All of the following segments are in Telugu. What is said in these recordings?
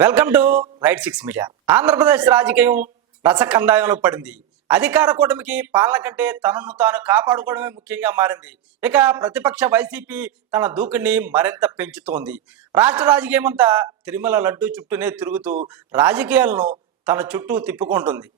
Welcome to right 6 media. Andhra Pradesh రాజకీయం రసకందాయంలో పడింది. అధికార కూటమికి పాలన కంటే తనను తాను కాపాడుకోవడమే ముఖ్యంగా మారింది. ఇక ప్రతిపక్ష వైసీపీ తన దూకుని మరింత పెంచుతోంది. రాష్ట్ర రాజకీయం అంతా తిరుమల లడ్డు చుట్టూనే తిరుగుతూ రాజకీయాలను తన చుట్టూ తిప్పుకుంటుంది.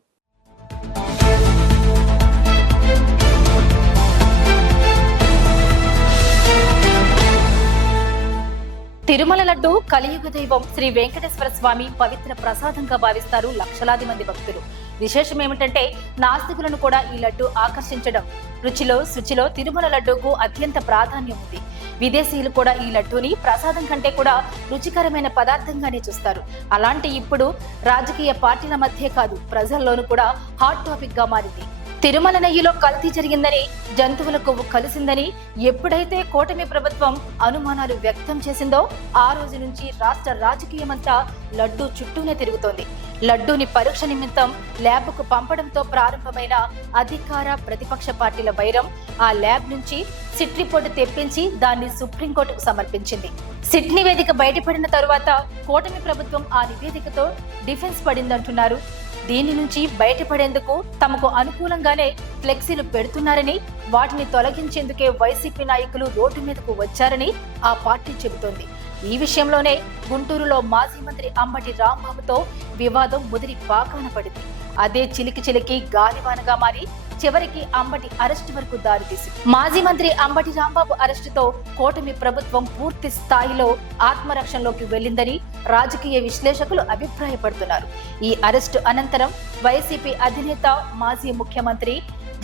తిరుమల లడ్డు కలియుగ దైవం శ్రీ వెంకటేశ్వర స్వామి పవిత్ర ప్రసాదంగా భావిస్తారు లక్షలాది మంది భక్తులు. విశేషం ఏమిటంటే నాస్తికులను కూడా ఈ లడ్డు ఆకర్షించడం. రుచిలో శుచిలో తిరుమల లడ్డూకు అత్యంత ప్రాధాన్యం ఉంది. విదేశీయులు కూడా ఈ లడ్డూని ప్రసాదం కంటే కూడా రుచికరమైన పదార్థంగానే చూస్తారు. అలాంటి ఇప్పుడు రాజకీయ పార్టీల మధ్య కాదు, ప్రజల్లోనూ కూడా హాట్ టాపిక్ గా మారింది. తిరుమల నెయ్యిలో కల్తీ జరిగిందని, జంతువుల కొవ్వు కలిసిందని ఎప్పుడైతే కూటమి ప్రభుత్వం అనుమానాలు వ్యక్తం చేసిందో ఆ రోజు నుంచి రాష్ట్ర రాజకీయమంతా లడ్డూ చుట్టూనే తిరుగుతోంది. లడ్డూని పరీక్ష నిమిత్తం ల్యాబ్కు పంపడంతో ప్రారంభమైన అధికార ప్రతిపక్ష పార్టీల వైరం ఆ ల్యాబ్ నుంచి సిట్ రిపోర్టు తెప్పించి దాన్ని సుప్రీంకోర్టుకు సమర్పించింది. సిట్ నివేదిక బయటపడిన తరువాత కూటమి ప్రభుత్వం ఆ నివేదికతో డిఫెన్స్ పడిందంటున్నారు. దీని నుంచి బయటపడేందుకు తమకు అనుకూలంగానే ఫ్లెక్సీలు పెడుతున్నారని, వాటిని తొలగించేందుకే వైసీపీ నాయకులు రోడ్డు మీదకు వచ్చారని ఆ పార్టీ చెబుతోంది. ఈ విషయంలోనే గుంటూరులో మాజీ మంత్రి అంబటి రాంబాబుతో వివాదం ముదిరి పాకాన పడింది. అదే చిలికి గాలివానగా మారి చివరికి అంబటి అరెస్టు వరకు దారితీసింది. మాజీ మంత్రి అంబటి రాంబాబు అరెస్టుతో కూటమి ప్రభుత్వం పూర్తి స్థాయిలో ఆత్మరక్షణలోకి వెళ్లిందని రాజకీయ విశ్లేషకులు అభిప్రాయపడుతున్నారు. ఈ అరెస్టు అనంతరం వైసీపీ అధినేత మాజీ ముఖ్యమంత్రి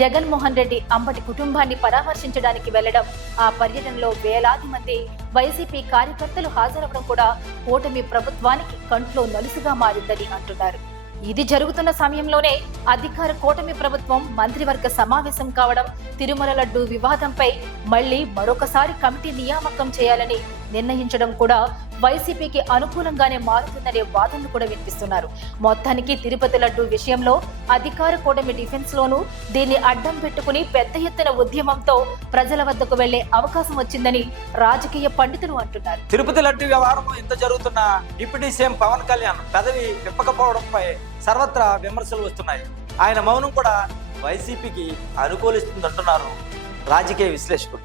జగన్మోహన్ రెడ్డి అంబటి కుటుంబాన్ని పరామర్శించడానికి వెళ్లడం, ఆ పర్యటనలో వేలాది మంది వైసీపీ కార్యకర్తలు హాజరవడం కూడా కూటమి ప్రభుత్వానికి కంట్లో నలుసుగా మారిందని అంటున్నారు. ఇది జరుగుతున్న సమయంలోనే అధికార కూటమి ప్రభుత్వం మంత్రివర్గ సమావేశం కావడం, తిరుమల లడ్డు వివాదంపై మళ్లీ మరొకసారి కమిటీ నియామకం చేయాలని నిర్ణయించడం కూడా వైసీపీకి అనుకూలంగానే మారుతుందనే వాదనలు కూడా వినిపిస్తున్నారు. మొత్తానికి తిరుపతి లడ్డు విషయంలో అధికార కూటమి డిఫెన్స్ లోనూ దీన్ని అడ్డం పెట్టుకుని పెద్ద ఎత్తున ఉద్యమంతో ప్రజల వద్దకు వెళ్లే అవకాశం వచ్చిందని రాజకీయ పండితులు అంటున్నారు. తిరుపతి లడ్డు వ్యవహారం ఇంత జరుగుతున్న డిప్యూటీ సీఎం పవన్ కళ్యాణ్ పదవి విప్పకపోవడంపై సర్వత్రా విమర్శలు వస్తున్నాయి. ఆయన మౌనం కూడా వైసీపీకి అనుకూలిస్తుందంటున్నారు రాజకీయ విశ్లేషకులు.